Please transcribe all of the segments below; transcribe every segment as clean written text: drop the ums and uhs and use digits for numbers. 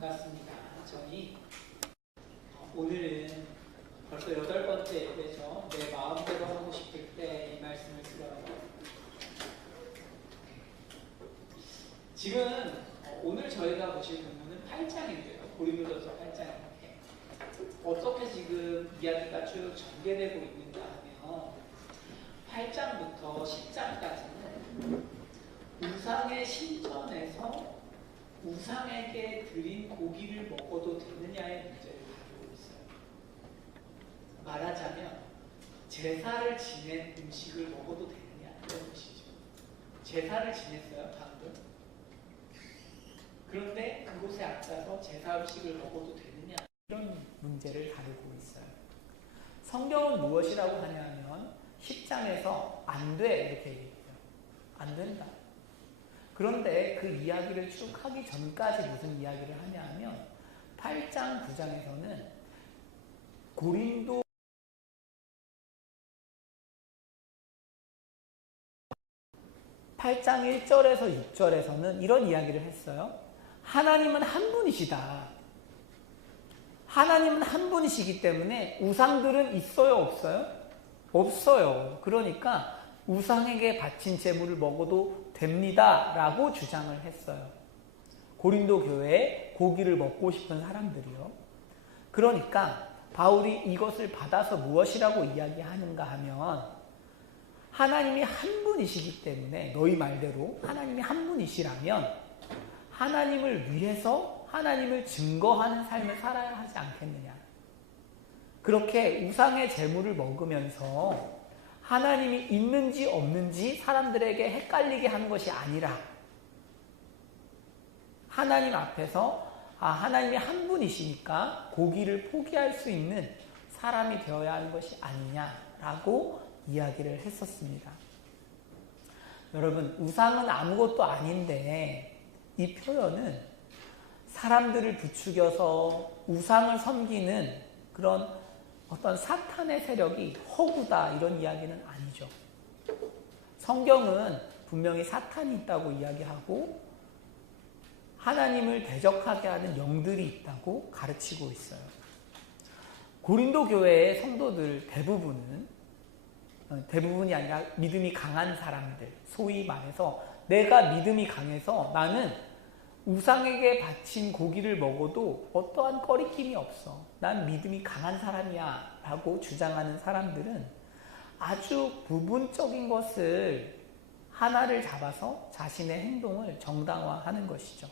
반갑습니다. 저희 오늘은 벌써 8번째 예배죠. 내 마음대로 하고 싶을 때 이 말씀을 들어요. 지금 오늘 저희가 보실 부분은 8장인데요. 고린도전서 8장인데 어떻게 지금 이야기가 쭉 전개되고 있는가 하면 8장부터 10장까지는 우상의 신전에서 우상에게 드린 고기를 먹어도 되느냐의 문제를 다루고 있어요. 말하자면 제사를 지낸 음식을 먹어도 되느냐 이런 것이죠. 제사를 지냈어요 방금. 그런데 그곳에 앉아서 제사 음식을 먹어도 되느냐 이런 문제를 다루고 있어요. 성경은 무엇이라고 하냐면 10장에서 안 돼 이렇게 얘기해요. 안 된다. 그런데 그 이야기를 쭉 하기 전까지 무슨 이야기를 하냐면 8장, 9장에서는 고린도 8장 1절에서 6절에서는 이런 이야기를 했어요. 하나님은 한 분이시다. 하나님은 한 분이시기 때문에 우상들은 있어요, 없어요? 없어요. 그러니까 우상에게 바친 제물을 먹어도 됩니다 라고 주장을 했어요. 고린도 교회에 고기를 먹고 싶은 사람들이요. 그러니까 바울이 이것을 받아서 무엇이라고 이야기하는가 하면 하나님이 한 분이시기 때문에 너희 말대로 하나님이 한 분이시라면 하나님을 위해서 하나님을 증거하는 삶을 살아야 하지 않겠느냐. 그렇게 우상의 제물을 먹으면서 하나님이 있는지 없는지 사람들에게 헷갈리게 하는 것이 아니라 하나님 앞에서 하나님이 한 분이시니까 고기를 포기할 수 있는 사람이 되어야 하는 것이 아니냐라고 이야기를 했었습니다. 여러분, 우상은 아무것도 아닌데 이 표현은 사람들을 부추겨서 우상을 섬기는 그런 어떤 사탄의 세력이 허구다 이런 이야기는 아니죠. 성경은 분명히 사탄이 있다고 이야기하고 하나님을 대적하게 하는 영들이 있다고 가르치고 있어요. 고린도 교회의 성도들 대부분이 아니라 믿음이 강한 사람들, 소위 말해서 내가 믿음이 강해서 나는 우상에게 바친 고기를 먹어도 어떠한 꺼리낌이 없어. 난 믿음이 강한 사람이야 라고 주장하는 사람들은 아주 부분적인 것을 하나를 잡아서 자신의 행동을 정당화하는 것이죠.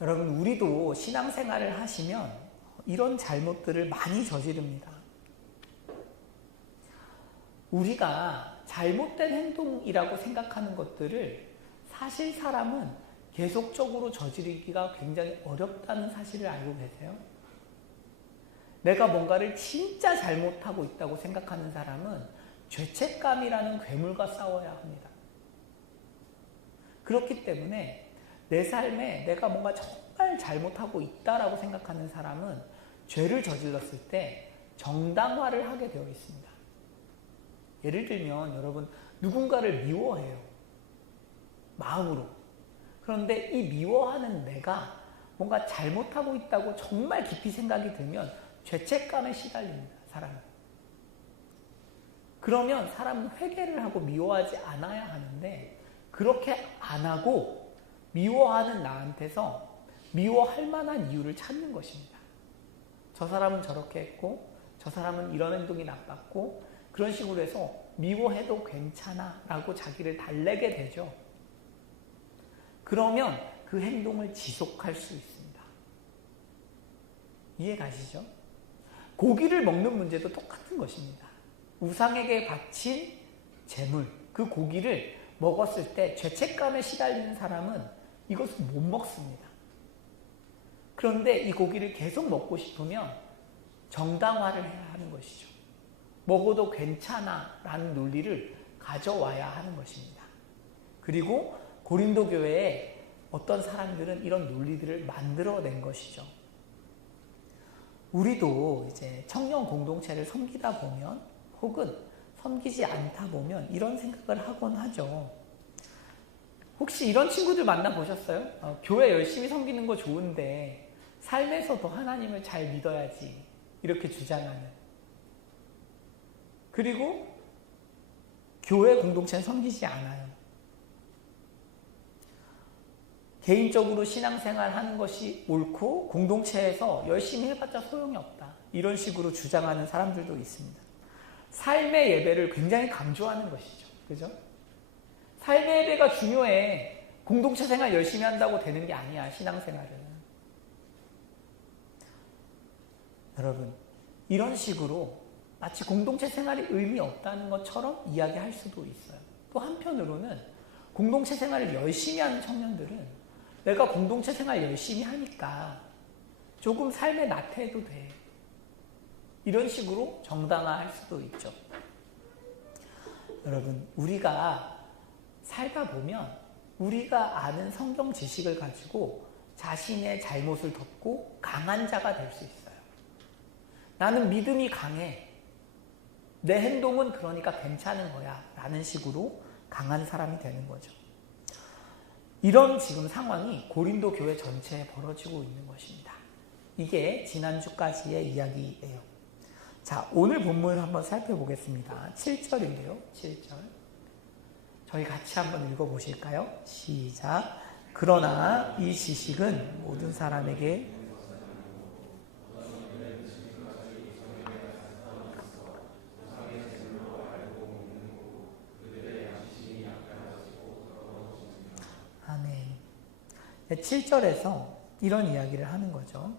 여러분, 우리도 신앙생활을 하시면 이런 잘못들을 많이 저지릅니다. 우리가 잘못된 행동이라고 생각하는 것들을 사실 사람은 계속적으로 저지르기가 굉장히 어렵다는 사실을 알고 계세요? 내가 뭔가를 진짜 잘못하고 있다고 생각하는 사람은 죄책감이라는 괴물과 싸워야 합니다. 그렇기 때문에 내 삶에 내가 뭔가 정말 잘못하고 있다라고 생각하는 사람은 죄를 저질렀을 때 정당화를 하게 되어 있습니다. 예를 들면 여러분 누군가를 미워해요. 마음으로. 그런데 이 미워하는 내가 뭔가 잘못하고 있다고 정말 깊이 생각이 들면 죄책감에 시달립니다. 사람은. 그러면 사람은 회개를 하고 미워하지 않아야 하는데 그렇게 안 하고 미워하는 나한테서 미워할 만한 이유를 찾는 것입니다. 저 사람은 저렇게 했고 저 사람은 이런 행동이 나빴고 그런 식으로 해서 미워해도 괜찮아 라고 자기를 달래게 되죠. 그러면 그 행동을 지속할 수 있습니다. 이해 가시죠? 고기를 먹는 문제도 똑같은 것입니다. 우상에게 바친 제물, 그 고기를 먹었을 때 죄책감에 시달리는 사람은 이것을 못 먹습니다. 그런데 이 고기를 계속 먹고 싶으면 정당화를 해야 하는 것이죠. 먹어도 괜찮아 라는 논리를 가져와야 하는 것입니다. 그리고 고린도 교회에 어떤 사람들은 이런 논리들을 만들어낸 것이죠. 우리도 이제 청년 공동체를 섬기다 보면 혹은 섬기지 않다 보면 이런 생각을 하곤 하죠. 혹시 이런 친구들 만나보셨어요? 교회 열심히 섬기는 거 좋은데 삶에서도 하나님을 잘 믿어야지 이렇게 주장하는. 그리고 교회 공동체는 섬기지 않아요. 개인적으로 신앙생활 하는 것이 옳고 공동체에서 열심히 해봤자 소용이 없다. 이런 식으로 주장하는 사람들도 있습니다. 삶의 예배를 굉장히 강조하는 것이죠. 그죠? 삶의 예배가 중요해. 공동체 생활 열심히 한다고 되는 게 아니야, 신앙생활은. 여러분, 이런 식으로 마치 공동체 생활이 의미 없다는 것처럼 이야기할 수도 있어요. 또 한편으로는 공동체 생활을 열심히 하는 청년들은 내가 공동체 생활 열심히 하니까 조금 삶에 나태해도 돼. 이런 식으로 정당화할 수도 있죠. 여러분, 우리가 살다 보면 우리가 아는 성경 지식을 가지고 자신의 잘못을 덮고 강한 자가 될 수 있어요. 나는 믿음이 강해. 내 행동은 그러니까 괜찮은 거야. 라는 식으로 강한 사람이 되는 거죠. 이런 지금 상황이 고린도 교회 전체에 벌어지고 있는 것입니다. 이게 지난주까지의 이야기예요. 자, 오늘 본문을 한번 살펴보겠습니다. 7절인데요. 7절. 저희 같이 한번 읽어보실까요? 시작. 그러나 이 지식은 모든 사람에게 아멘. 7절에서 이런 이야기를 하는 거죠.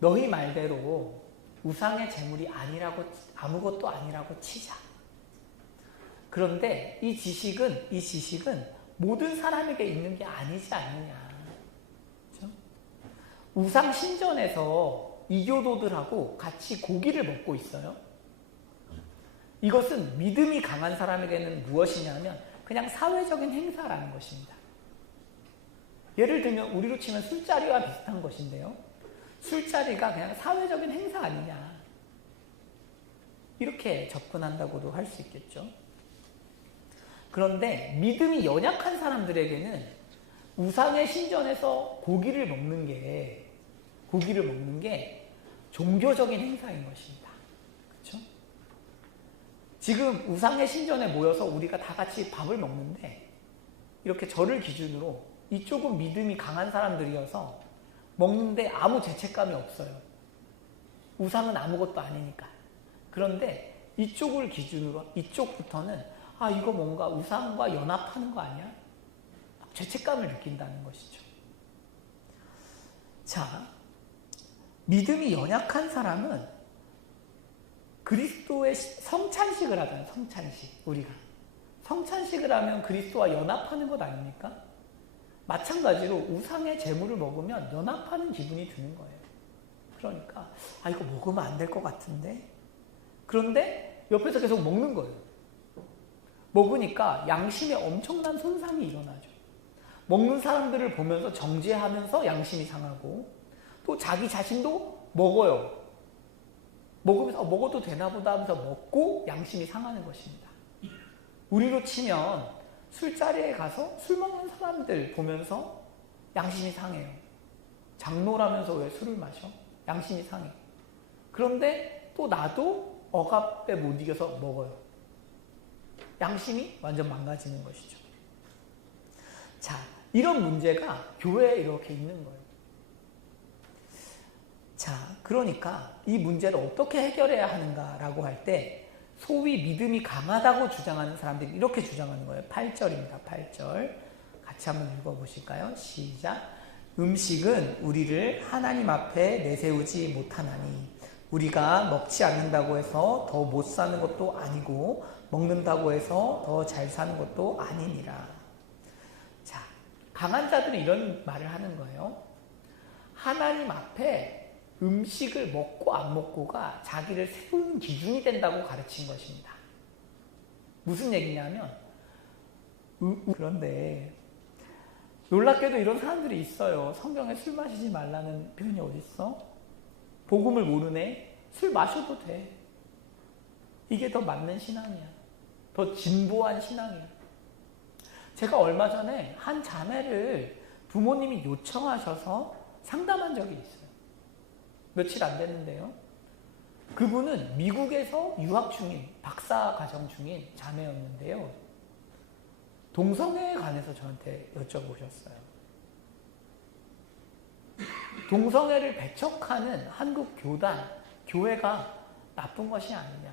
너희 말대로 우상의 제물이 아무것도 아니라고 치자. 그런데 이 지식은 모든 사람에게 있는 게 아니지 않느냐. 그렇죠? 우상 신전에서 이교도들하고 같이 고기를 먹고 있어요. 이것은 믿음이 강한 사람에게는 무엇이냐면 그냥 사회적인 행사라는 것입니다. 예를 들면 우리로 치면 술자리와 비슷한 것인데요. 술자리가 그냥 사회적인 행사 아니냐. 이렇게 접근한다고도 할 수 있겠죠. 그런데 믿음이 연약한 사람들에게는 우상의 신전에서 고기를 먹는 게 종교적인 행사인 것입니다. 그렇죠? 지금 우상의 신전에 모여서 우리가 다 같이 밥을 먹는데 이렇게 저를 기준으로 이쪽은 믿음이 강한 사람들이어서 먹는데 아무 죄책감이 없어요. 우상은 아무것도 아니니까. 그런데 이쪽을 기준으로 이쪽부터는 이거 뭔가 우상과 연합하는 거 아니야? 죄책감을 느낀다는 것이죠. 자, 믿음이 연약한 사람은 그리스도의 성찬식을 하잖아요. 성찬식. 우리가 성찬식을 하면 그리스도와 연합하는 것 아닙니까? 마찬가지로 우상의 제물을 먹으면 연합하는 기분이 드는 거예요. 그러니까 이거 먹으면 안 될 것 같은데. 그런데 옆에서 계속 먹는 거예요. 먹으니까 양심에 엄청난 손상이 일어나죠. 먹는 사람들을 보면서 정죄하면서 양심이 상하고 또 자기 자신도 먹어요. 먹으면서 먹어도 되나 보다 하면서 먹고 양심이 상하는 것입니다. 우리로 치면 술자리에 가서 술 먹는 사람들 보면서 양심이 상해요. 장로라면서 왜 술을 마셔? 양심이 상해. 그런데 또 나도 억압에 못 이겨서 먹어요. 양심이 완전 망가지는 것이죠. 자, 이런 문제가 교회에 이렇게 있는 거예요. 자, 그러니까 이 문제를 어떻게 해결해야 하는가라고 할 때 소위 믿음이 강하다고 주장하는 사람들이 이렇게 주장하는 거예요. 8절입니다. 8절. 같이 한번 읽어보실까요? 시작. 음식은 우리를 하나님 앞에 내세우지 못하나니 우리가 먹지 않는다고 해서 더 못 사는 것도 아니고 먹는다고 해서 더 잘 사는 것도 아니니라. 자, 강한 자들은 이런 말을 하는 거예요. 하나님 앞에 음식을 먹고 안 먹고가 자기를 세우는 기준이 된다고 가르친 것입니다. 무슨 얘기냐면 그런데 놀랍게도 이런 사람들이 있어요. 성경에 술 마시지 말라는 표현이 어디 있어? 복음을 모르네? 술 마셔도 돼. 이게 더 맞는 신앙이야. 더 진보한 신앙이야. 제가 얼마 전에 한 자매를 부모님이 요청하셔서 상담한 적이 있어요. 며칠 안 됐는데요. 그분은 미국에서 유학 중인, 박사 과정 중인 자매였는데요. 동성애에 관해서 저한테 여쭤보셨어요. 동성애를 배척하는 한국 교단, 교회가 나쁜 것이 아니냐.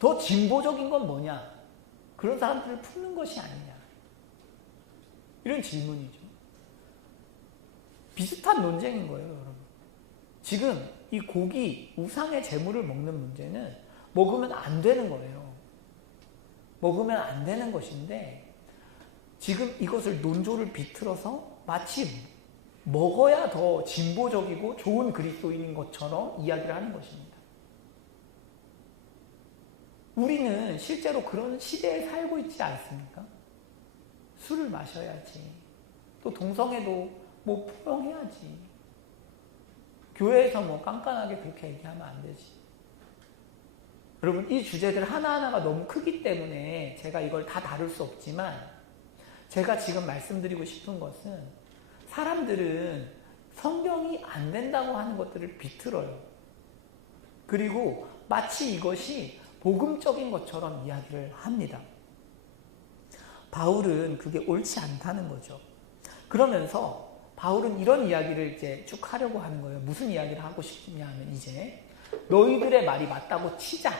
더 진보적인 건 뭐냐. 그런 사람들을 품는 것이 아니냐. 이런 질문이죠. 비슷한 논쟁인 거예요, 여러분. 지금 이 고기, 우상의 재물을 먹는 문제는 먹으면 안 되는 거예요. 먹으면 안 되는 것인데 지금 이것을 논조를 비틀어서 마치 먹어야 더 진보적이고 좋은 그리스도인인 것처럼 이야기를 하는 것입니다. 우리는 실제로 그런 시대에 살고 있지 않습니까? 술을 마셔야지. 또 동성애도 뭐 포용해야지. 교회에서 뭐 깐깐하게 그렇게 얘기하면 안 되지. 여러분, 이 주제들 하나하나가 너무 크기 때문에 제가 이걸 다 다룰 수 없지만 제가 지금 말씀드리고 싶은 것은 사람들은 성경이 안 된다고 하는 것들을 비틀어요. 그리고 마치 이것이 복음적인 것처럼 이야기를 합니다. 바울은 그게 옳지 않다는 거죠. 그러면서 바울은 이런 이야기를 이제 쭉 하려고 하는 거예요. 무슨 이야기를 하고 싶냐면 이제 너희들의 말이 맞다고 치자.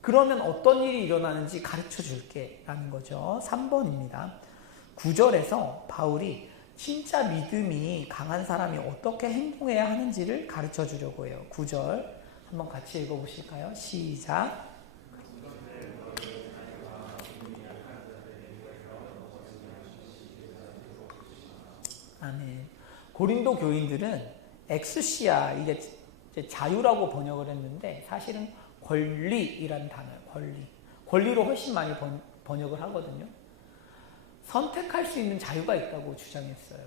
그러면 어떤 일이 일어나는지 가르쳐 줄게 라는 거죠. 3번입니다. 9절에서 바울이 진짜 믿음이 강한 사람이 어떻게 행동해야 하는지를 가르쳐 주려고 해요. 9절 한번 같이 읽어보실까요? 시작. 아멘. 고린도 교인들은 엑스시아, 이게 자유라고 번역을 했는데 사실은 권리이라는 단어예요. 권리로 훨씬 많이 번역을 하거든요. 선택할 수 있는 자유가 있다고 주장했어요.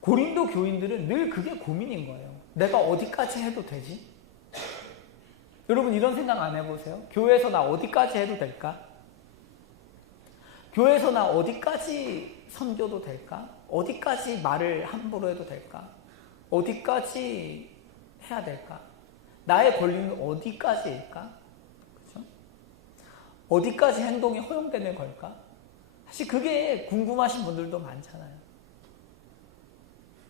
고린도 교인들은 늘 그게 고민인 거예요. 내가 어디까지 해도 되지? 여러분 이런 생각 안 해보세요? 교회에서 나 어디까지 해도 될까? 교회에서 나 어디까지 섬겨도 될까? 어디까지 말을 함부로 해도 될까? 어디까지 해야 될까? 나의 권리는 어디까지일까? 그렇죠? 어디까지 행동이 허용되는 걸까? 사실 그게 궁금하신 분들도 많잖아요.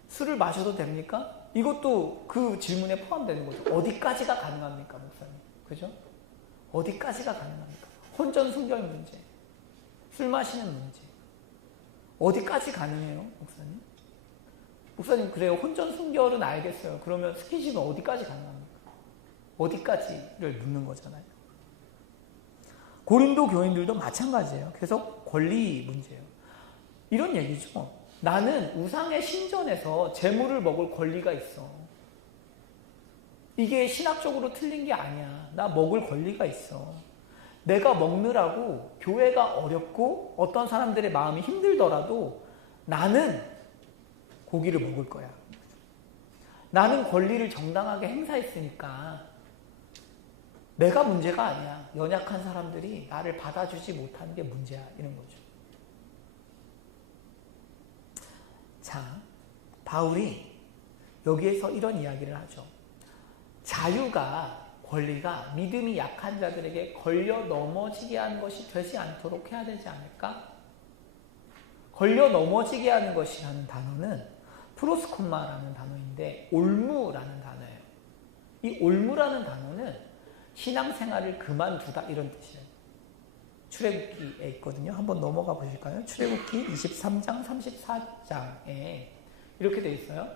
술을 마셔도 됩니까? 이것도 그 질문에 포함되는 거죠. 어디까지가 가능합니까, 목사님? 그죠? 어디까지가 가능합니까? 혼전 순결 문제, 술 마시는 문제. 어디까지 가능해요, 목사님? 목사님, 그래요. 혼전 순결은 알겠어요. 그러면 스킨십은 어디까지 가능합니까? 어디까지를 묻는 거잖아요. 고린도 교인들도 마찬가지예요. 계속 권리 문제예요. 이런 얘기죠. 나는 우상의 신전에서 재물을 먹을 권리가 있어. 이게 신학적으로 틀린 게 아니야. 나 먹을 권리가 있어. 내가 먹느라고 교회가 어렵고 어떤 사람들의 마음이 힘들더라도 나는 고기를 먹을 거야. 나는 권리를 정당하게 행사했으니까 내가 문제가 아니야. 연약한 사람들이 나를 받아주지 못하는 게 문제야. 이런 거죠. 자, 바울이 여기에서 이런 이야기를 하죠. 자유가, 권리가 믿음이 약한 자들에게 걸려 넘어지게 하는 것이 되지 않도록 해야 되지 않을까? 걸려 넘어지게 하는 것이라는 단어는 프로스콤마라는 단어인데 올무라는 단어예요. 이 올무라는 단어는 신앙생활을 그만두다 이런 뜻이에요. 출애굽기에 있거든요. 한번 넘어가 보실까요? 출애굽기 23장 34장에 이렇게 되어 있어요.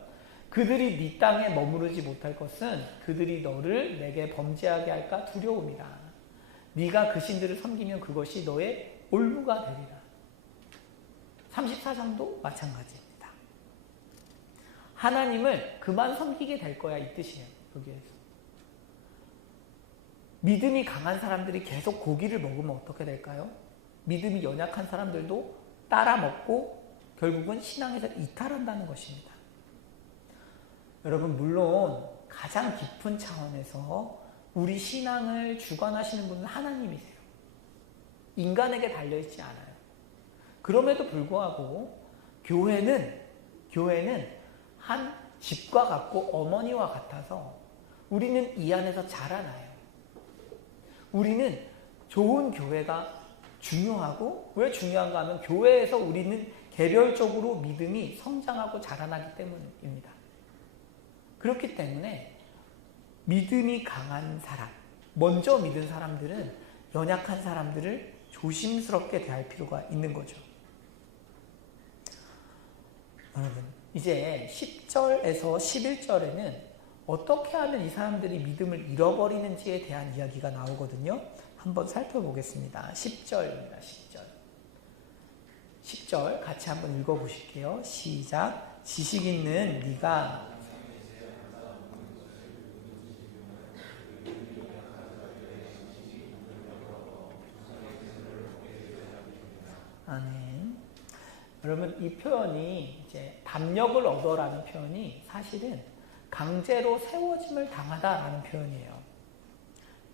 그들이 네 땅에 머무르지 못할 것은 그들이 너를 내게 범죄하게 할까 두려움이라. 네가 그 신들을 섬기면 그것이 너의 올무가 되리라. 34장도 마찬가지입니다. 하나님을 그만 섬기게 될 거야 이 뜻이에요. 여기에서. 믿음이 강한 사람들이 계속 고기를 먹으면 어떻게 될까요? 믿음이 연약한 사람들도 따라 먹고 결국은 신앙에서 이탈한다는 것입니다. 여러분 물론 가장 깊은 차원에서 우리 신앙을 주관하시는 분은 하나님이세요. 인간에게 달려있지 않아요. 그럼에도 불구하고 교회는 한 집과 같고 어머니와 같아서 우리는 이 안에서 자라나요. 우리는 좋은 교회가 중요하고, 왜 중요한가 하면 교회에서 우리는 개별적으로 믿음이 성장하고 자라나기 때문입니다. 그렇기 때문에 믿음이 강한 사람, 먼저 믿은 사람들은 연약한 사람들을 조심스럽게 대할 필요가 있는 거죠. 여러분, 이제 10절에서 11절에는 어떻게 하면 이 사람들이 믿음을 잃어버리는지에 대한 이야기가 나오거든요. 한번 살펴보겠습니다. 10절입니다. 10절 같이 한번 읽어보실게요. 시작. 지식 있는 네가 아멘. 여러분, 이 표현이 이제 담력을 얻어라는 표현이 사실은 강제로 세워짐을 당하다라는 표현이에요.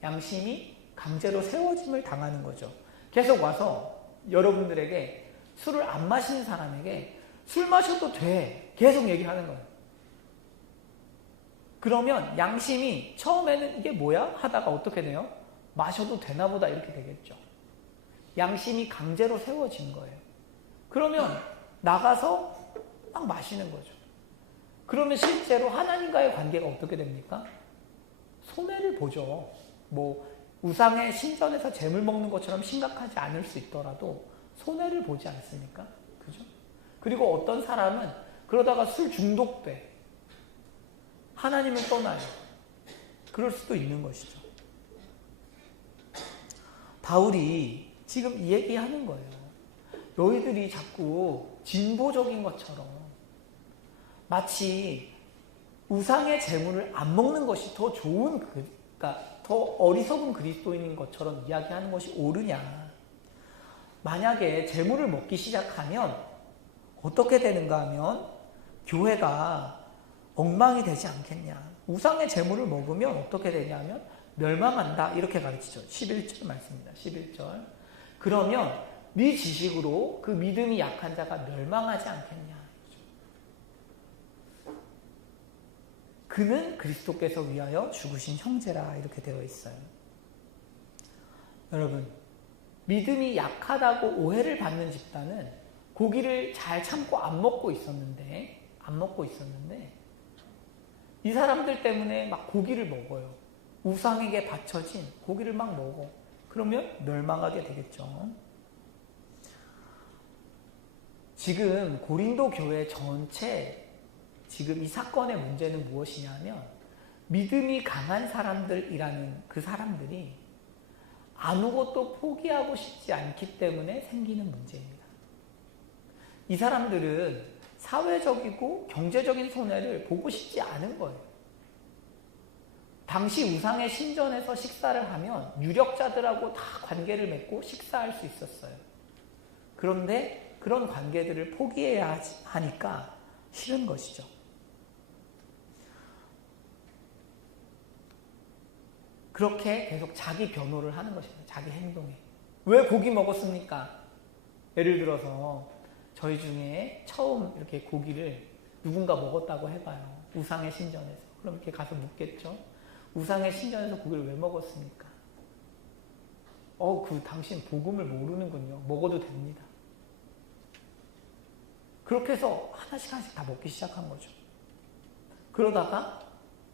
양심이 강제로 세워짐을 당하는 거죠. 계속 와서 여러분들에게, 술을 안 마시는 사람에게 술 마셔도 돼, 계속 얘기하는 거예요. 그러면 양심이 처음에는 이게 뭐야? 하다가 어떻게 돼요? 마셔도 되나 보다 이렇게 되겠죠. 양심이 강제로 세워진 거예요. 그러면 나가서 막 마시는 거죠. 그러면 실제로 하나님과의 관계가 어떻게 됩니까? 손해를 보죠. 뭐 우상의 신전에서 재물 먹는 것처럼 심각하지 않을 수 있더라도 손해를 보지 않습니까? 그죠? 그리고 어떤 사람은 그러다가 술 중독돼. 하나님을 떠나요. 그럴 수도 있는 것이죠. 바울이 지금 이 얘기하는 거예요. 너희들이 자꾸 진보적인 것처럼 마치 우상의 재물을 안 먹는 것이 더 좋은, 그러니까 더 어리석은 그리스도인인 것처럼 이야기하는 것이 옳으냐. 만약에 재물을 먹기 시작하면 어떻게 되는가 하면 교회가 엉망이 되지 않겠냐. 우상의 재물을 먹으면 어떻게 되냐면 멸망한다, 이렇게 가르치죠. 11절 말씀입니다. 11절. 그러면 네 지식으로 그 믿음이 약한 자가 멸망하지 않겠냐. 그는 그리스도께서 위하여 죽으신 형제라, 이렇게 되어 있어요. 여러분, 믿음이 약하다고 오해를 받는 집단은 고기를 잘 참고 안 먹고 있었는데 이 사람들 때문에 막 고기를 먹어요. 우상에게 바쳐진 고기를 막 먹어. 그러면 멸망하게 되겠죠. 지금 고린도 교회 전체, 지금 이 사건의 문제는 무엇이냐면 믿음이 강한 사람들이라는 그 사람들이 아무것도 포기하고 싶지 않기 때문에 생기는 문제입니다. 이 사람들은 사회적이고 경제적인 손해를 보고 싶지 않은 거예요. 당시 우상의 신전에서 식사를 하면 유력자들하고 다 관계를 맺고 식사할 수 있었어요. 그런데 그런 관계들을 포기해야 하니까 싫은 것이죠. 그렇게 계속 자기 변호를 하는 것입니다. 자기 행동에. 왜 고기 먹었습니까? 예를 들어서 저희 중에 처음 이렇게 고기를 누군가 먹었다고 해봐요. 우상의 신전에서. 그럼 이렇게 가서 묻겠죠. 우상의 신전에서 고기를 왜 먹었습니까? 당신 복음을 모르는군요. 먹어도 됩니다. 그렇게 해서 하나씩 다 먹기 시작한 거죠. 그러다가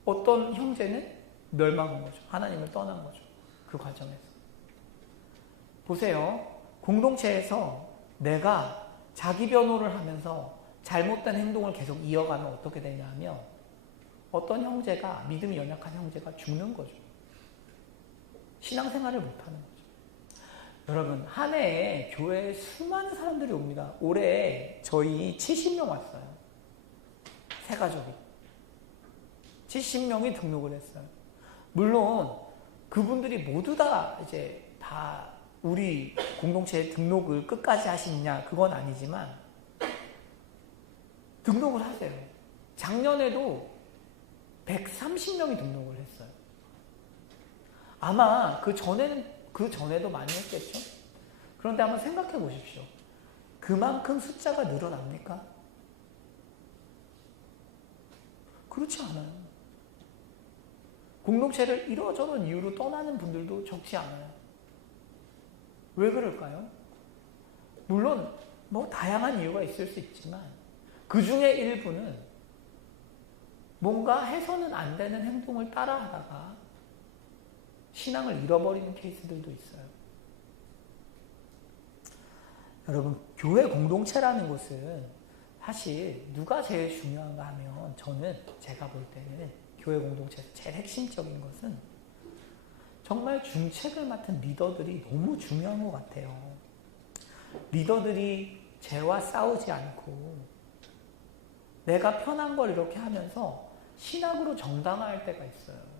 어떤 형제는 멸망한 거죠. 하나님을 떠난 거죠. 그 과정에서. 보세요. 공동체에서 내가 자기 변호를 하면서 잘못된 행동을 계속 이어가면 어떻게 되냐면 어떤 형제가, 믿음이 연약한 형제가 죽는 거죠. 신앙생활을 못하는 거죠. 여러분, 한 해에 교회에 수많은 사람들이 옵니다. 올해 저희 70명 왔어요. 세 가족이. 70명이 등록을 했어요. 물론 그분들이 모두 다 우리 공동체에 등록을 끝까지 하시느냐, 그건 아니지만 등록을 하세요. 작년에도 130명이 등록을 했어요. 아마 그 전에도 많이 했겠죠? 그런데 한번 생각해 보십시오. 그만큼 숫자가 늘어납니까? 그렇지 않아요. 공동체를 이러저런 이유로 떠나는 분들도 적지 않아요. 왜 그럴까요? 물론 뭐 다양한 이유가 있을 수 있지만 그 중에 일부는 뭔가 해서는 안 되는 행동을 따라하다가 신앙을 잃어버리는 케이스들도 있어요. 여러분, 교회 공동체라는 것은 사실 누가 제일 중요한가 하면 저는 제가 볼 때는 교회 공동체에서 제일 핵심적인 것은 정말 중책을 맡은 리더들이 너무 중요한 것 같아요. 리더들이 죄와 싸우지 않고 내가 편한 걸 이렇게 하면서 신학으로 정당화할 때가 있어요.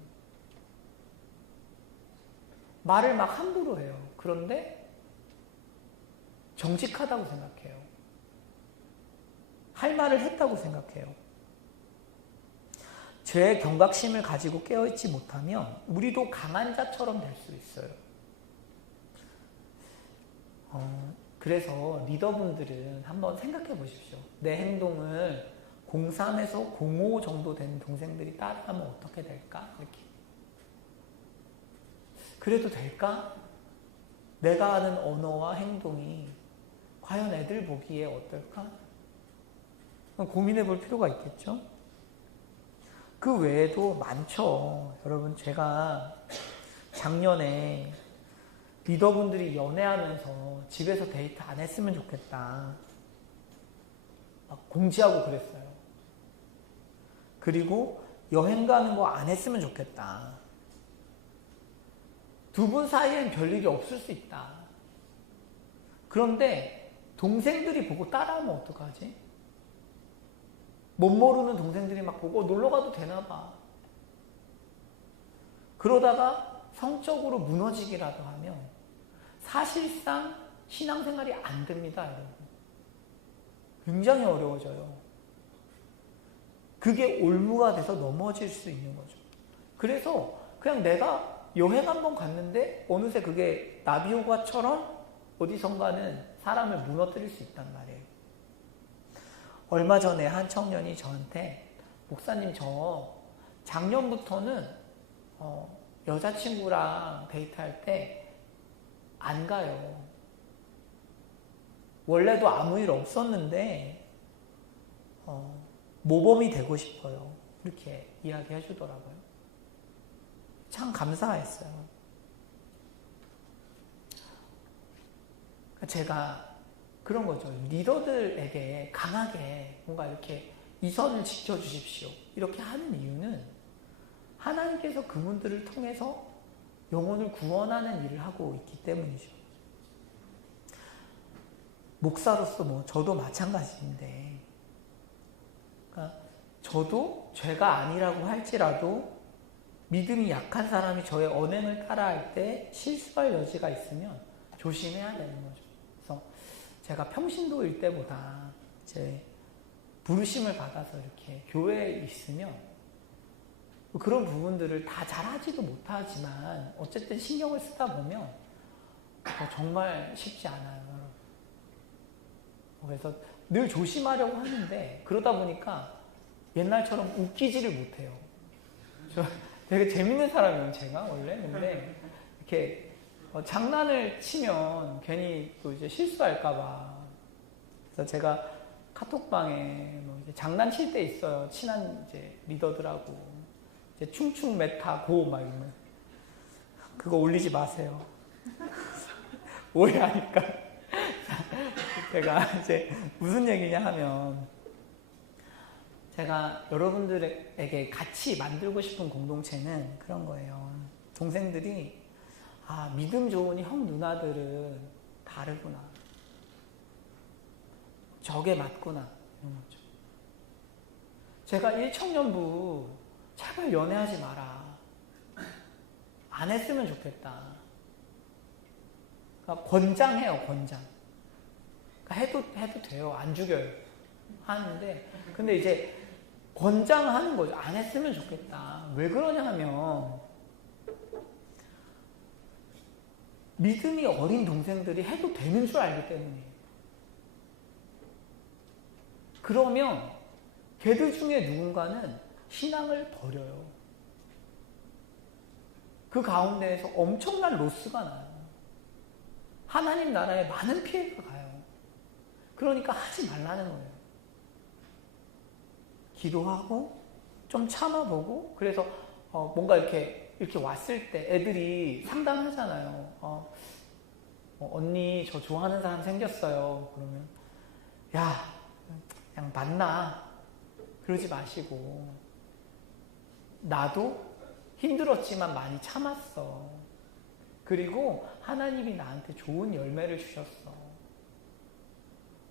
말을 막 함부로 해요. 그런데 정직하다고 생각해요. 할 말을 했다고 생각해요. 죄의 경각심을 가지고 깨어있지 못하면 우리도 강한 자처럼 될 수 있어요. 그래서 리더분들은 한번 생각해 보십시오. 내 행동을 03에서 05 정도 되는 동생들이 따라하면 어떻게 될까? 이렇게. 그래도 될까? 내가 하는 언어와 행동이 과연 애들 보기에 어떨까? 고민해 볼 필요가 있겠죠? 그 외에도 많죠. 여러분, 제가 작년에 리더분들이 연애하면서 집에서 데이트 안 했으면 좋겠다. 막 공지하고 그랬어요. 그리고 여행 가는 거 안 했으면 좋겠다. 두 분 사이엔 별일이 없을 수 있다. 그런데 동생들이 보고 따라하면 어떡하지? 못 모르는 동생들이 막 보고 놀러 가도 되나 봐. 그러다가 성적으로 무너지기라도 하면 사실상 신앙생활이 안 됩니다, 여러분. 굉장히 어려워져요. 그게 올무가 돼서 넘어질 수 있는 거죠. 그래서 그냥 내가 여행 한번 갔는데 어느새 그게 나비효과처럼 어디선가는 사람을 무너뜨릴 수 있단 말이에요. 얼마 전에 한 청년이 저한테 목사님, 저 작년부터는 여자친구랑 데이트할 때 안 가요. 원래도 아무 일 없었는데 모범이 되고 싶어요. 이렇게 이야기해 주더라고요. 참 감사했어요. 제가 그런 거죠. 리더들에게 강하게 뭔가 이렇게 이 선을 지켜주십시오. 이렇게 하는 이유는 하나님께서 그분들을 통해서 영혼을 구원하는 일을 하고 있기 때문이죠. 목사로서 뭐 저도 마찬가지인데, 그러니까 저도 죄가 아니라고 할지라도 믿음이 약한 사람이 저의 언행을 따라할 때 실수할 여지가 있으면 조심해야 되는 거죠. 그래서 제가 평신도일 때보다 제 부르심을 받아서 이렇게 교회에 있으면 그런 부분들을 다 잘하지도 못하지만 어쨌든 신경을 쓰다 보면 정말 쉽지 않아요. 그래서 늘 조심하려고 하는데 그러다 보니까 옛날처럼 웃기지를 못해요. 저 되게 재밌는 사람이에요, 제가 원래. 근데 이렇게 장난을 치면 괜히 또 이제 실수할까봐. 그래서 제가 카톡방에 뭐 이제 장난칠 때 있어요. 친한 이제 리더들하고. 이제 충충 메타 고 막 이러면. 그거 올리지 마세요. 오해하니까. 제가 이제 무슨 얘기냐 하면, 제가 여러분들에게 같이 만들고 싶은 공동체는 그런 거예요. 동생들이 믿음 좋은 형 누나들은 다르구나. 적에 맞구나. 이런 거죠. 제가 1청년부 제발 연애하지 마라. 안 했으면 좋겠다. 그러니까 권장해요, 권장. 그러니까 해도 돼요. 안 죽여요. 하는데, 근데 이제 권장하는 거죠. 안 했으면 좋겠다. 왜 그러냐 하면, 믿음이 어린 동생들이 해도 되는 줄 알기 때문이에요. 그러면 걔들 중에 누군가는 신앙을 버려요. 그 가운데에서 엄청난 로스가 나요. 하나님 나라에 많은 피해가 가요. 그러니까 하지 말라는 거예요. 기도하고 좀 참아보고, 그래서 뭔가 이렇게 왔을 때 애들이 상담하잖아요. 언니 저 좋아하는 사람 생겼어요. 그러면 야 그냥 만나. 그러지 마시고, 나도 힘들었지만 많이 참았어. 그리고 하나님이 나한테 좋은 열매를 주셨어.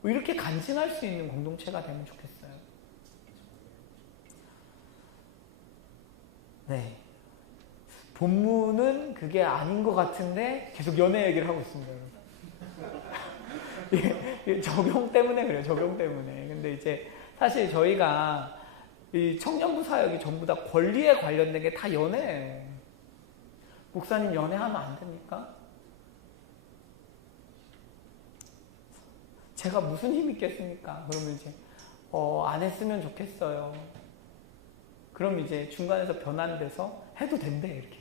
이렇게 간증할 수 있는 공동체가 되면 좋겠어요. 네. 본문은 그게 아닌 것 같은데 계속 연애 얘기를 하고 있습니다. 이게 적용 때문에 그래요. 적용 때문에. 근데 이제 사실 저희가 이 청년부 사역이 전부 다 권리에 관련된 게 다 연애예요. 목사님 연애하면 안 됩니까? 제가 무슨 힘이 있겠습니까? 그러면 이제 안 했으면 좋겠어요. 그럼 이제 중간에서 변환돼서 해도 된대 이렇게.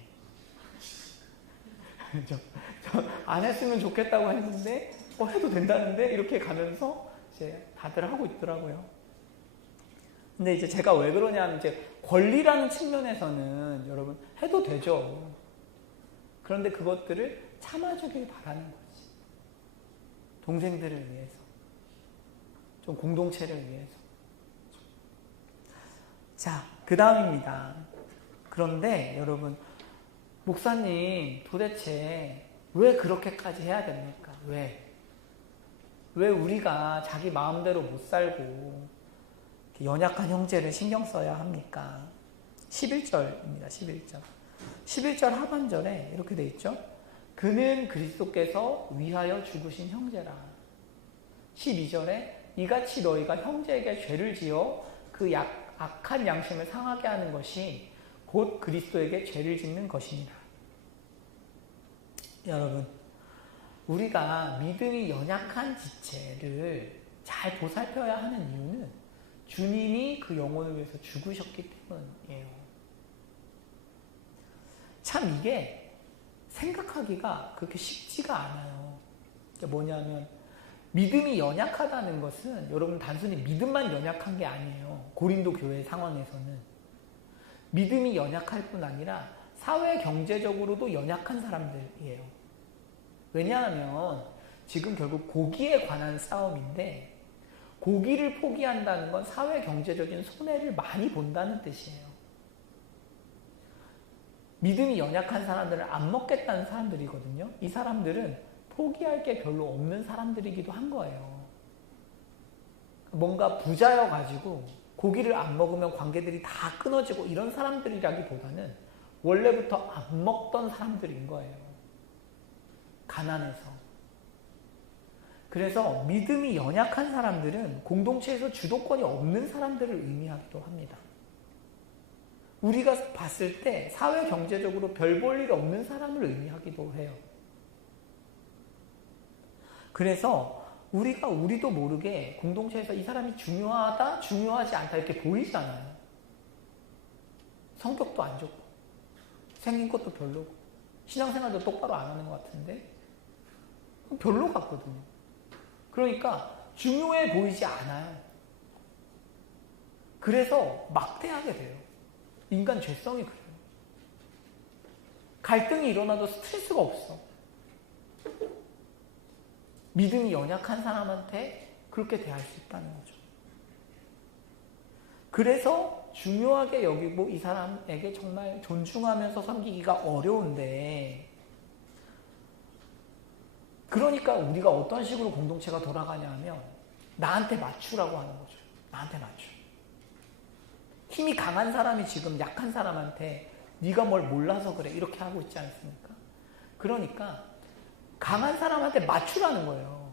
안 했으면 좋겠다고 했는데 해도 된다는데 이렇게 가면서 이제 다들 하고 있더라고요. 근데 이제 제가 왜 그러냐면 이제 권리라는 측면에서는 여러분 해도 되죠. 그런데 그것들을 참아주길 바라는 거지. 동생들을 위해서. 좀 공동체를 위해서. 자, 그 다음입니다. 그런데 여러분, 목사님 도대체 왜 그렇게까지 해야 됩니까? 왜 우리가 자기 마음대로 못 살고 연약한 형제를 신경 써야 합니까? 11절입니다. 11절 하반절에 이렇게 돼 있죠. 그는 그리스도께서 위하여 죽으신 형제라. 12절에 이같이 너희가 형제에게 죄를 지어 그 악한 양심을 상하게 하는 것이 곧 그리스도에게 죄를 짓는 것이니라. 여러분, 우리가 믿음이 연약한 지체를 잘 보살펴야 하는 이유는 주님이 그 영혼을 위해서 죽으셨기 때문이에요. 참 이게 생각하기가 그렇게 쉽지가 않아요. 뭐냐면 믿음이 연약하다는 것은 여러분 단순히 믿음만 연약한 게 아니에요. 고린도 교회 상황에서는 믿음이 연약할 뿐 아니라 사회 경제적으로도 연약한 사람들이에요. 왜냐하면 지금 결국 고기에 관한 싸움인데, 고기를 포기한다는 건 사회 경제적인 손해를 많이 본다는 뜻이에요. 믿음이 연약한 사람들은 안 먹겠다는 사람들이거든요. 이 사람들은 포기할 게 별로 없는 사람들이기도 한 거예요. 뭔가 부자여가지고 고기를 안 먹으면 관계들이 다 끊어지고 이런 사람들이라기보다는 원래부터 안 먹던 사람들인 거예요. 가난해서. 그래서 믿음이 연약한 사람들은 공동체에서 주도권이 없는 사람들을 의미하기도 합니다. 우리가 봤을 때 사회 경제적으로 별 볼 일 없는 사람을 의미하기도 해요. 그래서 우리도 모르게 공동체에서 이 사람이 중요하다, 중요하지 않다 이렇게 보이잖아요. 성격도 안 좋고 생긴 것도 별로고 신앙생활도 똑바로 안 하는 것 같은데 별로 같거든요. 그러니까 중요해 보이지 않아요. 그래서 막대하게 돼요. 인간 죄성이 그래요. 갈등이 일어나도 스트레스가 없어. 믿음이 연약한 사람한테 그렇게 대할 수 있다는 거죠. 그래서 중요하게 여기고 이 사람에게 정말 존중하면서 섬기기가 어려운데, 그러니까 우리가 어떤 식으로 공동체가 돌아가냐 하면 나한테 맞추라고 하는 거죠. 나한테 맞추. 힘이 강한 사람이 지금 약한 사람한테 네가 뭘 몰라서 그래 이렇게 하고 있지 않습니까? 그러니까 강한 사람한테 맞추라는 거예요.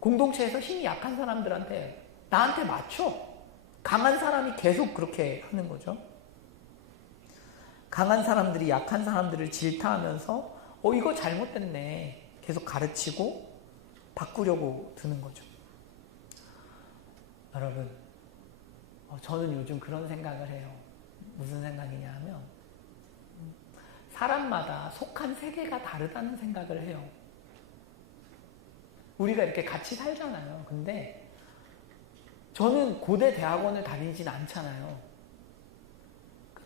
공동체에서 힘이 약한 사람들한테 나한테 맞춰. 강한 사람이 계속 그렇게 하는 거죠. 강한 사람들이 약한 사람들을 질타하면서 이거 잘못됐네. 계속 가르치고 바꾸려고 드는 거죠. 여러분, 저는 요즘 그런 생각을 해요. 무슨 생각이냐 하면 사람마다 속한 세계가 다르다는 생각을 해요. 우리가 이렇게 같이 살잖아요. 근데 저는 고대 대학원을 다니진 않잖아요.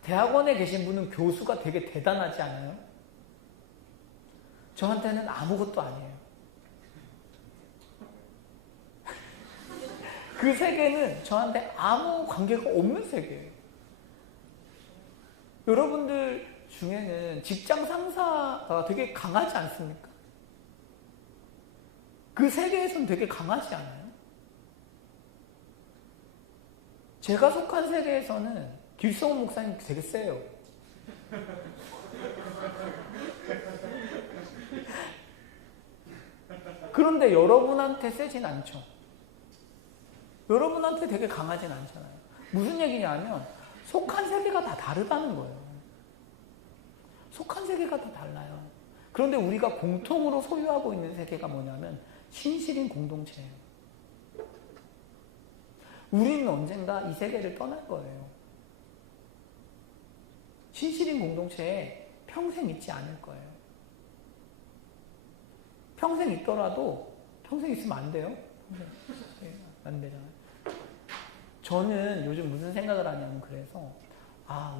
대학원에 계신 분은 교수가 되게 대단하지 않아요? 저한테는 아무것도 아니에요. 그 세계는 저한테 아무 관계가 없는 세계예요. 여러분들 중에는 직장 상사가 되게 강하지 않습니까? 그 세계에서는 되게 강하지 않아요? 제가 속한 세계에서는 길성훈 목사님 되게 세요. 그런데 여러분한테 세진 않죠. 여러분한테 되게 강하진 않잖아요. 무슨 얘기냐면 속한 세계가 다 다르다는 거예요. 속한 세계가 다 달라요. 그런데 우리가 공통으로 소유하고 있는 세계가 뭐냐면 신실인 공동체예요. 우리는 언젠가 이 세계를 떠날 거예요. 신실인 공동체에 평생 있지 않을 거예요. 평생 있더라도 평생 있으면 안 돼요. 안 되잖아요. 저는 요즘 무슨 생각을 하냐면 그래서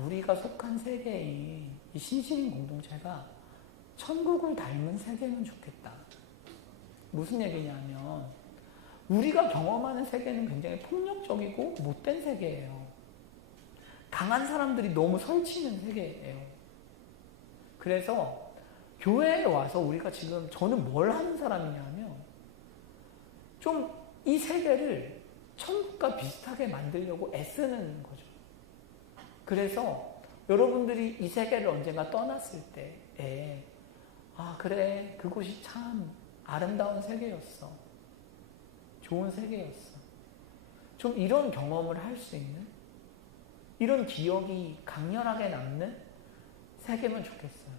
우리가 속한 세계인 이 신실인 공동체가 천국을 닮은 세계면 좋겠다. 무슨 얘기냐면 우리가 경험하는 세계는 굉장히 폭력적이고 못된 세계예요. 강한 사람들이 너무 설치는 세계예요. 그래서 교회에 와서 우리가 지금 저는 뭘 하는 사람이냐면 좀 이 세계를 천국과 비슷하게 만들려고 애쓰는 거죠. 그래서 여러분들이 이 세계를 언젠가 떠났을 때에 그래 그곳이 참 아름다운 세계였어. 좋은 세계였어. 좀 이런 경험을 할 수 있는 이런 기억이 강렬하게 남는 세계면 좋겠어요.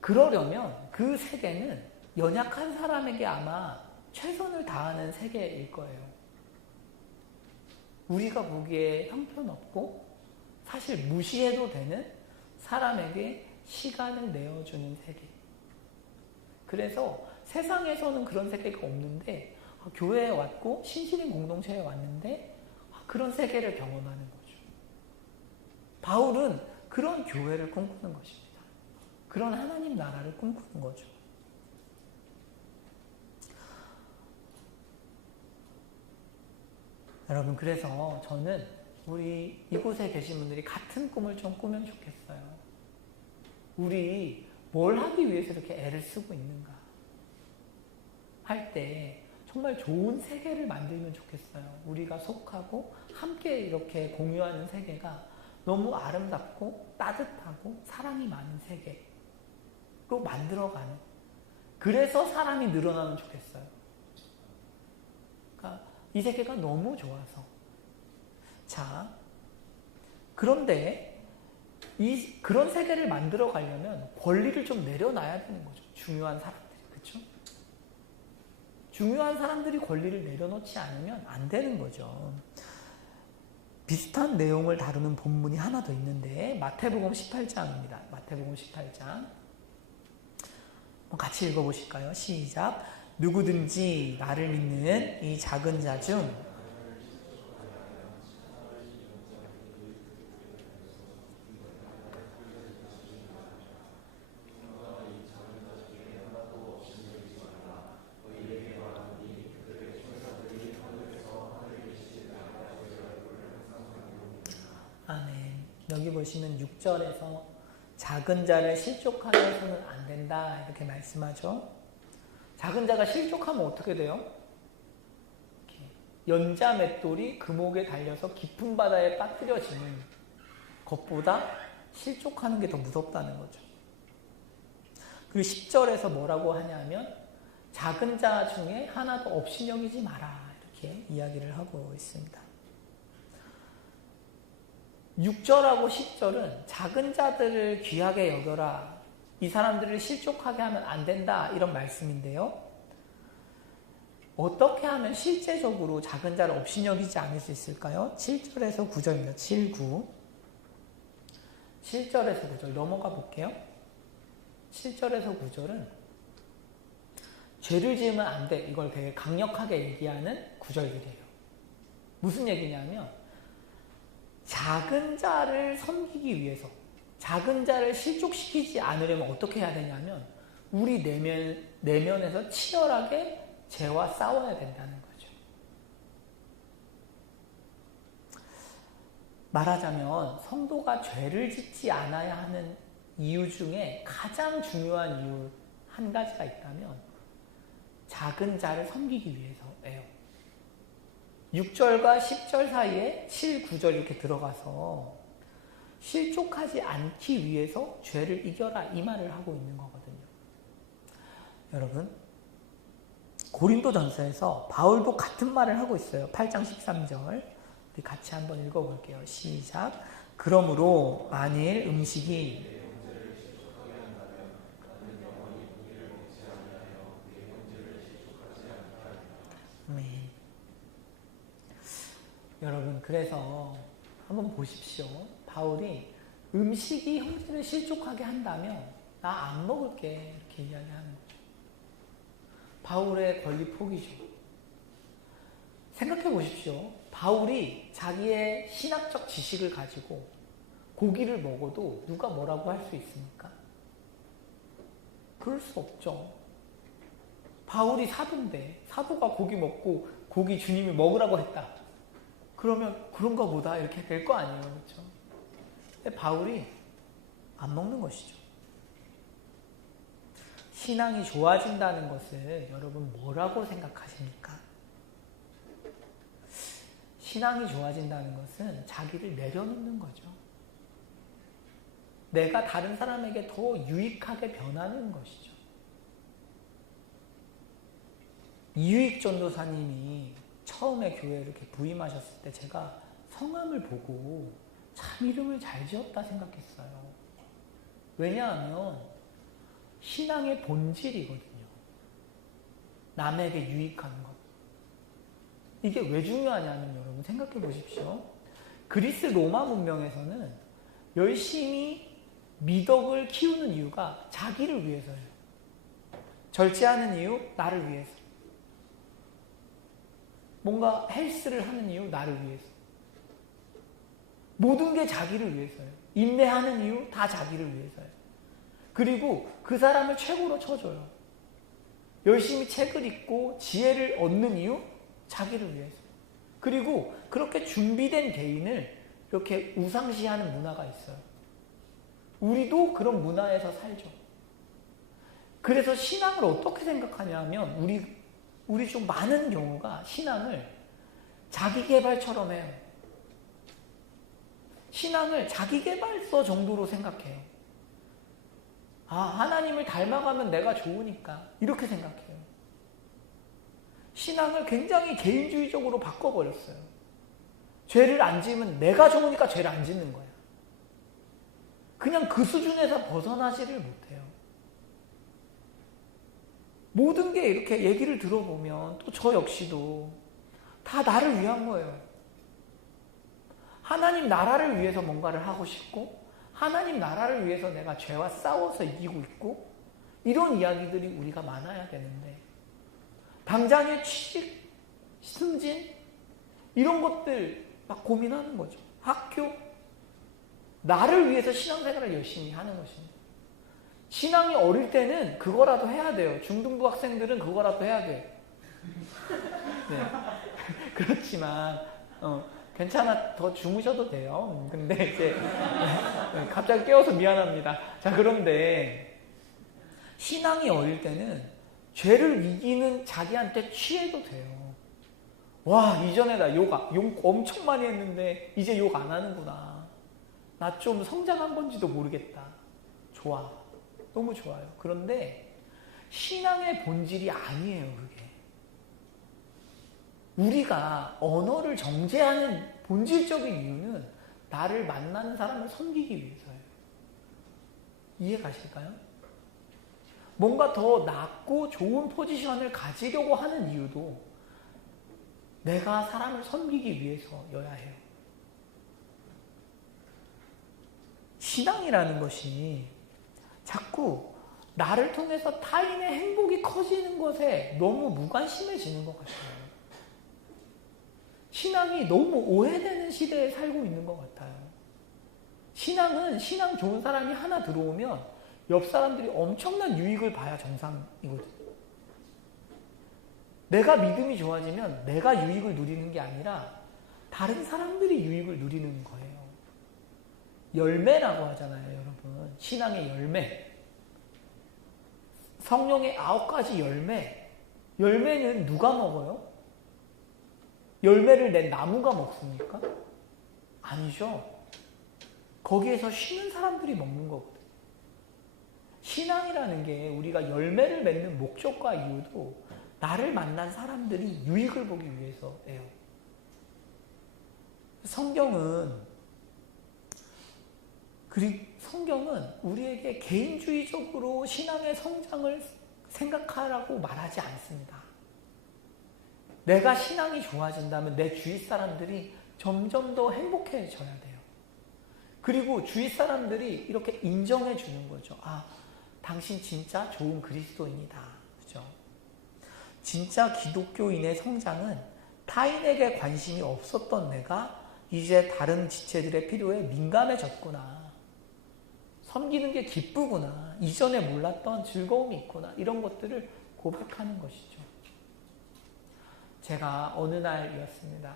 그러려면 그 세계는 연약한 사람에게 아마 최선을 다하는 세계일 거예요. 우리가 보기에 형편없고 사실 무시해도 되는 사람에게 시간을 내어주는 세계. 그래서 세상에서는 그런 세계가 없는데 교회에 왔고 신실인 공동체에 왔는데 그런 세계를 경험하는 거죠. 바울은 그런 교회를 꿈꾸는 것입니다. 그런 하나님 나라를 꿈꾸는 거죠. 여러분, 그래서 저는 우리 이곳에 계신 분들이 같은 꿈을 좀 꾸면 좋겠어요. 우리 뭘 하기 위해서 이렇게 애를 쓰고 있는가 할 때 정말 좋은 세계를 만들면 좋겠어요. 우리가 속하고 함께 이렇게 공유하는 세계가 너무 아름답고 따뜻하고 사랑이 많은 세계로 만들어가는, 그래서 사람이 늘어나면 좋겠어요. 그러니까 이 세계가 너무 좋아서. 자, 그런데 그런 세계를 만들어 가려면 권리를 좀 내려놔야 되는 거죠. 중요한 사람들이. 그렇죠? 중요한 사람들이 권리를 내려놓지 않으면 안 되는 거죠. 비슷한 내용을 다루는 본문이 하나 더 있는데 마태복음 18장입니다. 마태복음 18장. 같이 읽어보실까요? 시작. 누구든지 나를 믿는 이 작은 자 중 아멘. 여기 보시면 6절에서 작은 자를 실족하여서는 안 된다 이렇게 말씀하죠. 작은 자가 실족하면 어떻게 돼요? 연자 맷돌이 금옥에 달려서 깊은 바다에 빠뜨려지는 것보다 실족하는 게 더 무섭다는 거죠. 그리고 10절에서 뭐라고 하냐면 작은 자 중에 하나도 없이 여기지 마라 이렇게 이야기를 하고 있습니다. 6절하고 10절은 작은 자들을 귀하게 여겨라 이 사람들을 실족하게 하면 안 된다 이런 말씀인데요. 어떻게 하면 실제적으로 작은 자를 업신여기지 않을 수 있을까요? 7절에서 9절입니다. 7, 9. 7절에서 9절 넘어가 볼게요. 7절에서 9절은 죄를 지으면 안 돼. 이걸 되게 강력하게 얘기하는 구절들이에요. 무슨 얘기냐면 작은 자를 섬기기 위해서 작은 자를 실족시키지 않으려면 어떻게 해야 되냐면 우리 내면에서 치열하게 죄와 싸워야 된다는 거죠. 말하자면 성도가 죄를 짓지 않아야 하는 이유 중에 가장 중요한 이유 한 가지가 있다면 작은 자를 섬기기 위해서예요. 6절과 10절 사이에 7, 9절 이렇게 들어가서 실족하지 않기 위해서 죄를 이겨라 이 말을 하고 있는 거거든요. 여러분 고린도전서에서 바울도 같은 말을 하고 있어요. 8장 13절 우리 같이 한번 읽어볼게요. 시작. 그러므로 만일 음식이 여러분 그래서 한번 보십시오. 바울이 음식이 형제를 실족하게 한다면 나 안 먹을게 이렇게 이야기하는 거죠. 바울의 권리 포기죠. 생각해 보십시오. 바울이 자기의 신학적 지식을 가지고 고기를 먹어도 누가 뭐라고 할 수 있습니까? 그럴 수 없죠. 바울이 사도인데 사도가 고기 먹고 고기 주님이 먹으라고 했다. 그러면 그런가 보다 이렇게 될 거 아니에요. 그렇죠? 근데 바울이 안 먹는 것이죠. 신앙이 좋아진다는 것을 여러분 뭐라고 생각하십니까? 신앙이 좋아진다는 것은 자기를 내려놓는 거죠. 내가 다른 사람에게 더 유익하게 변하는 것이죠. 이유익 전도사님이 처음에 교회에 이렇게 부임하셨을 때 제가 성함을 보고 참 이름을 잘 지었다 생각했어요. 왜냐하면 신앙의 본질이거든요. 남에게 유익한 것. 이게 왜 중요하냐면 여러분 생각해 보십시오. 그리스 로마 문명에서는 열심히 미덕을 키우는 이유가 자기를 위해서예요. 절제하는 이유? 나를 위해서. 뭔가 헬스를 하는 이유? 나를 위해서. 모든 게 자기를 위해서예요. 인내하는 이유? 다 자기를 위해서예요. 그리고 그 사람을 최고로 쳐줘요. 열심히 책을 읽고 지혜를 얻는 이유? 자기를 위해서. 그리고 그렇게 준비된 개인을 이렇게 우상시하는 문화가 있어요. 우리도 그런 문화에서 살죠. 그래서 신앙을 어떻게 생각하냐면 우리 좀 많은 경우가 신앙을 자기계발처럼 해요. 신앙을 자기계발서 정도로 생각해요. 아, 하나님을 닮아가면 내가 좋으니까 이렇게 생각해요. 신앙을 굉장히 개인주의적으로 바꿔버렸어요. 죄를 안 지으면 내가 좋으니까 죄를 안 짓는 거야. 그냥 그 수준에서 벗어나지를 못해요. 모든 게 이렇게 얘기를 들어보면 또 저 역시도 다 나를 위한 거예요. 하나님 나라를 위해서 뭔가를 하고 싶고 하나님 나라를 위해서 내가 죄와 싸워서 이기고 있고 이런 이야기들이 우리가 많아야 되는데 당장의 취직, 승진 이런 것들 막 고민하는 거죠. 학교 나를 위해서 신앙생활을 열심히 하는 것입니다. 신앙이 어릴 때는 그거라도 해야 돼요. 중등부 학생들은 그거라도 해야 돼요. 네. 그렇지만 괜찮아. 더 주무셔도 돼요. 근데 이제 갑자기 깨워서 미안합니다. 자, 그런데 신앙이 어릴 때는 죄를 이기는 자기한테 취해도 돼요. 와, 이전에 나 욕 엄청 많이 했는데 이제 욕 안 하는구나. 나 좀 성장한 건지도 모르겠다. 좋아. 너무 좋아요. 그런데 신앙의 본질이 아니에요, 그게. 우리가 언어를 정죄하는 본질적인 이유는 나를 만나는 사람을 섬기기 위해서예요. 이해 가실까요? 뭔가 더 낫고 좋은 포지션을 가지려고 하는 이유도 내가 사람을 섬기기 위해서여야 해요. 신앙이라는 것이 자꾸 나를 통해서 타인의 행복이 커지는 것에 너무 무관심해지는 것 같아요. 신앙이 너무 오해되는 시대에 살고 있는 것 같아요. 신앙은 신앙 좋은 사람이 하나 들어오면 옆 사람들이 엄청난 유익을 봐야 정상이거든요. 내가 믿음이 좋아지면 내가 유익을 누리는 게 아니라 다른 사람들이 유익을 누리는 거예요. 열매라고 하잖아요, 여러분. 신앙의 열매. 성령의 9가지 열매. 열매는 누가 먹어요? 열매를 낸 나무가 먹습니까? 아니죠. 거기에서 쉬는 사람들이 먹는 거거든요. 신앙이라는 게 우리가 열매를 맺는 목적과 이유도 나를 만난 사람들이 유익을 보기 위해서예요. 성경은 우리에게 개인주의적으로 신앙의 성장을 생각하라고 말하지 않습니다. 내가 신앙이 좋아진다면 내 주위 사람들이 점점 더 행복해져야 돼요. 그리고 주위 사람들이 이렇게 인정해 주는 거죠. 아, 당신 진짜 좋은 그리스도인이다. 그죠? 진짜 기독교인의 성장은 타인에게 관심이 없었던 내가 이제 다른 지체들의 필요에 민감해졌구나. 섬기는 게 기쁘구나. 이전에 몰랐던 즐거움이 있구나. 이런 것들을 고백하는 것이죠. 제가 어느 날이었습니다.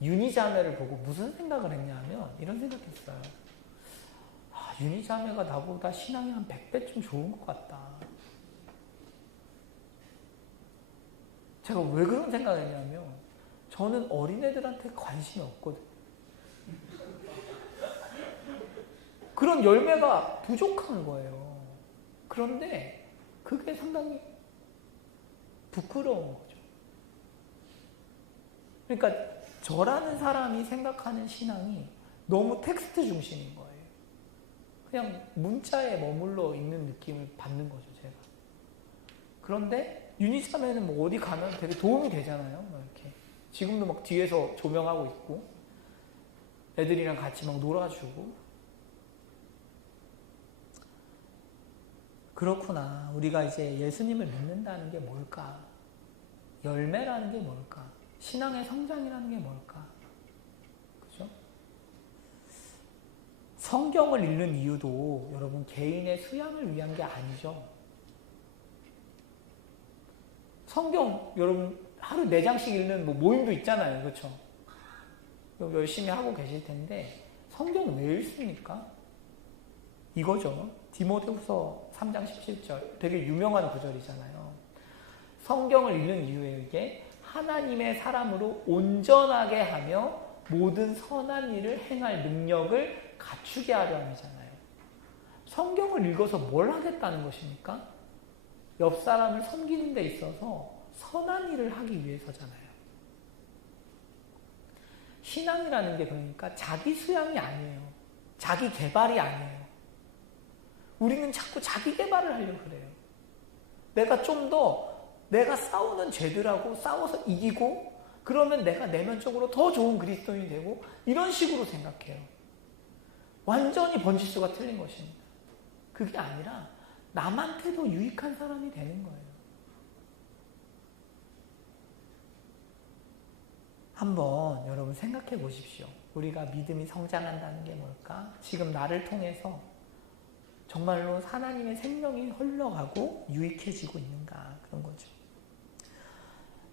윤희자매를 보고 무슨 생각을 했냐면 이런 생각했어요. 윤희자매가 나보다 신앙이 한 100배쯤 좋은 것 같다. 제가 왜 그런 생각을 했냐면 저는 어린애들한테 관심이 없거든요. 그런 열매가 부족한 거예요. 그런데 그게 상당히 부끄러운 거죠. 그러니까 저라는 사람이 생각하는 신앙이 너무 텍스트 중심인 거예요. 그냥 문자에 머물러 있는 느낌을 받는 거죠, 제가. 그런데 유니자매는 뭐 어디 가면 되게 도움이 되잖아요. 뭐 이렇게. 지금도 막 뒤에서 조명하고 있고, 애들이랑 같이 막 놀아주고. 그렇구나. 우리가 이제 예수님을 믿는다는 게 뭘까? 열매라는 게 뭘까? 신앙의 성장이라는 게 뭘까? 그죠? 성경을 읽는 이유도 여러분 개인의 수양을 위한 게 아니죠. 성경 여러분 하루 4장씩 읽는 뭐 모임도 있잖아요. 그렇죠? 열심히 하고 계실 텐데 성경 왜 읽습니까? 이거죠. 디모데후서 3장 17절 되게 유명한 구절이잖아요. 성경을 읽는 이유에 이게 하나님의 사람으로 온전하게 하며 모든 선한 일을 행할 능력을 갖추게 하려 함이잖아요. 성경을 읽어서 뭘 하겠다는 것입니까? 옆 사람을 섬기는 데 있어서 선한 일을 하기 위해서잖아요. 신앙이라는 게 그러니까 자기 수양이 아니에요. 자기 개발이 아니에요. 우리는 자꾸 자기 개발을 하려고 그래요. 내가 좀 더 내가 싸우는 쟤들하고 싸워서 이기고 그러면 내가 내면적으로 더 좋은 그리스도인이 되고 이런 식으로 생각해요. 완전히 번지수가 틀린 것입니다. 그게 아니라 남한테도 유익한 사람이 되는 거예요. 한번 여러분 생각해 보십시오. 우리가 믿음이 성장한다는 게 뭘까? 지금 나를 통해서 정말로 하나님의 생명이 흘러가고 유익해지고 있는가? 그런 거죠.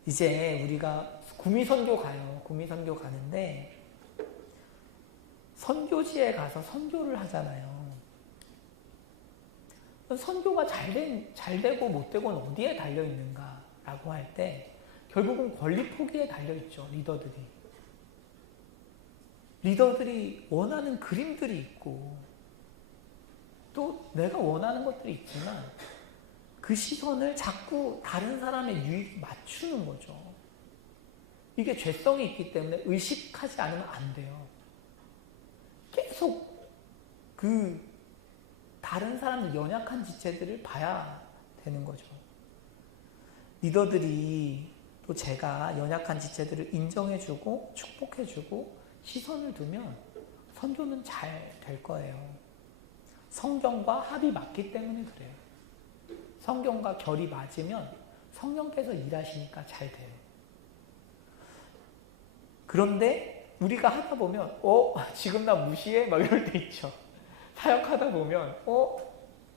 이제 우리가 구미선교 가요. 구미선교 가는데 선교지에 가서 선교를 하잖아요. 선교가 잘 되고 못 되고는 어디에 달려있는가라고 할 때 결국은 권리 포기에 달려있죠. 리더들이 원하는 그림들이 있고 또 내가 원하는 것들이 있지만 그 시선을 자꾸 다른 사람의 유익에 맞추는 거죠. 이게 죄성이 있기 때문에 의식하지 않으면 안 돼요. 계속 다른 사람들 연약한 지체들을 봐야 되는 거죠. 리더들이 또 제가 연약한 지체들을 인정해주고 축복해주고 시선을 두면 선교는 잘 될 거예요. 성경과 합이 맞기 때문에 그래요. 성경과 결이 맞으면 성령께서 일하시니까 잘 돼요. 그런데 우리가 하다 보면 지금 나 무시해? 막 이럴 때 있죠. 사역하다 보면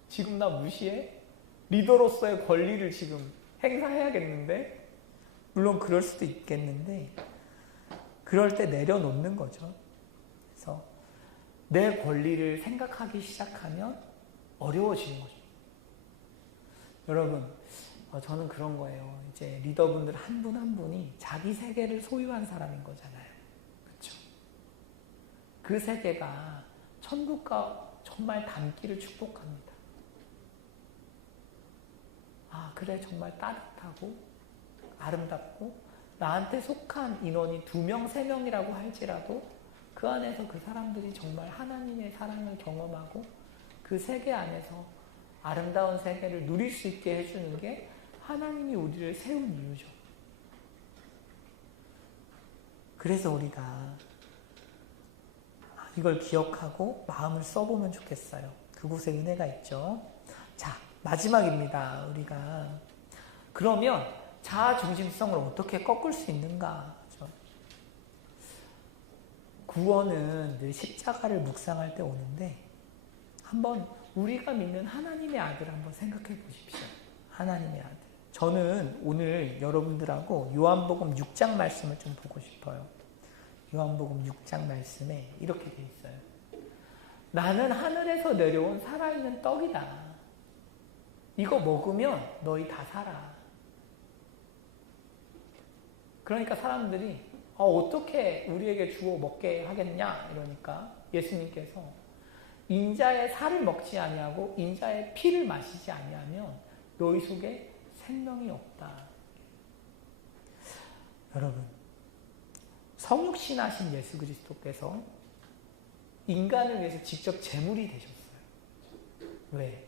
지금 나 무시해? 리더로서의 권리를 지금 행사해야겠는데? 물론 그럴 수도 있겠는데 그럴 때 내려놓는 거죠. 그래서 내 권리를 생각하기 시작하면 어려워지는 거죠. 여러분, 저는 그런 거예요. 이제 리더분들 한 분 한 분이 자기 세계를 소유한 사람인 거잖아요. 그렇죠? 그 세계가 천국과 정말 닮기를 축복합니다. 아, 그래, 정말 따뜻하고 아름답고 나한테 속한 인원이 2명, 3명이라고 할지라도 그 안에서 그 사람들이 정말 하나님의 사랑을 경험하고 그 세계 안에서 아름다운 세계를 누릴 수 있게 해주는 게 하나님이 우리를 세운 이유죠. 그래서 우리가 이걸 기억하고 마음을 써보면 좋겠어요. 그곳에 은혜가 있죠. 자, 마지막입니다. 우리가 그러면 자아 중심성을 어떻게 꺾을 수 있는가? 그렇죠? 구원은 늘 십자가를 묵상할 때 오는데 한번 우리가 믿는 하나님의 아들 한번 생각해 보십시오. 하나님의 아들. 저는 오늘 여러분들하고 요한복음 6장 말씀을 좀 보고 싶어요. 요한복음 6장 말씀에 이렇게 돼 있어요. 나는 하늘에서 내려온 살아있는 떡이다. 이거 먹으면 너희 다 살아. 그러니까 사람들이 어떻게 우리에게 주어 먹게 하겠냐 이러니까 예수님께서 인자의 살을 먹지 아니하고 인자의 피를 마시지 아니하면 너희 속에 생명이 없다. 여러분, 성육신하신 예수 그리스도께서 인간을 위해서 직접 제물이 되셨어요. 왜?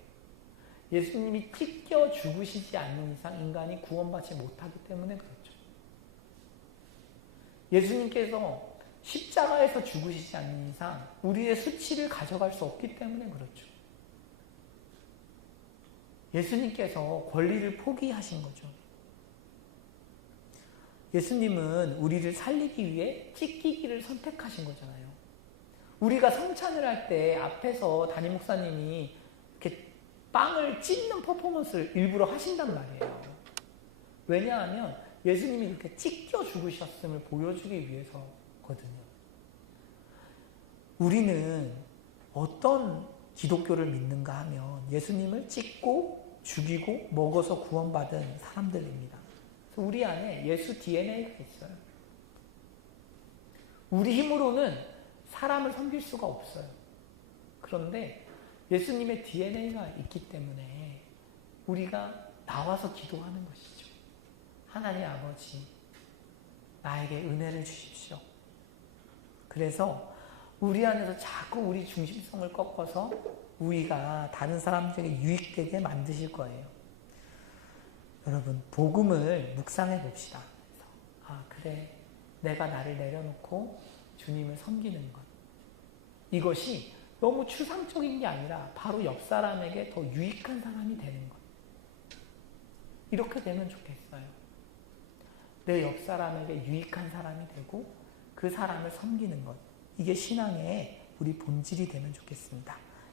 예수님이 찢겨 죽으시지 않는 이상 인간이 구원받지 못하기 때문에 그렇죠. 예수님께서 십자가에서 죽으시지 않는 이상 우리의 수치를 가져갈 수 없기 때문에 그렇죠. 예수님께서 권리를 포기하신 거죠. 예수님은 우리를 살리기 위해 찢기기를 선택하신 거잖아요. 우리가 성찬을 할 때 앞에서 담임 목사님이 이렇게 빵을 찢는 퍼포먼스를 일부러 하신단 말이에요. 왜냐하면 예수님이 그렇게 찢겨 죽으셨음을 보여주기 위해서거든요. 우리는 어떤 기독교를 믿는가 하면 예수님을 찢고 죽이고 먹어서 구원받은 사람들입니다. 그래서 우리 안에 예수 DNA가 있어요. 우리 힘으로는 사람을 섬길 수가 없어요. 그런데 예수님의 DNA가 있기 때문에 우리가 나와서 기도하는 것이죠. 하나님 아버지, 나에게 은혜를 주십시오. 그래서 우리 안에서 자꾸 우리 중심성을 꺾어서 우리가 다른 사람들에게 유익되게 만드실 거예요. 여러분, 복음을 묵상해 봅시다. 그래, 내가 나를 내려놓고 주님을 섬기는 것. 이것이 너무 추상적인 게 아니라 바로 옆 사람에게 더 유익한 사람이 되는 것. 이렇게 되면 좋겠어요. 내 옆 사람에게 유익한 사람이 되고 그 사람을 섬기는 것. 이게 신앙의 우리 본질이 되면 좋겠습니다.